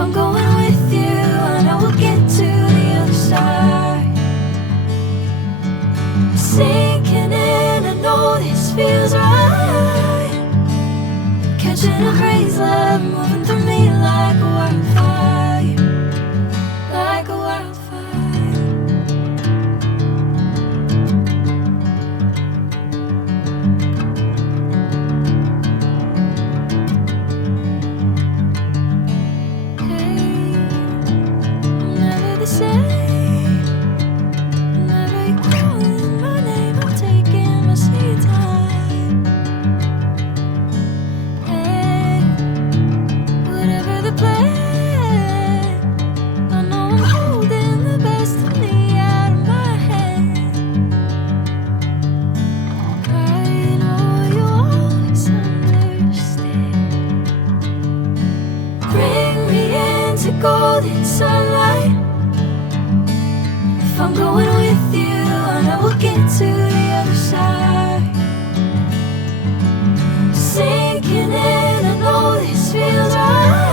I'm going with you, I know we'll get to the other side. Sinking in, I know this feels right. Catching a crazy love, moving through me like a wildfire, like a wildfire. Hey, I'm never the same. Whenever you're calling my name, I'm taking my sweet time. Hey, whatever the plan, I know I'm holding the best of me out of my hand. I know you always understand. Bring me into golden sunlight. If I'm going with you, I know we'll get to the other side. Sinking in, I know this feels right.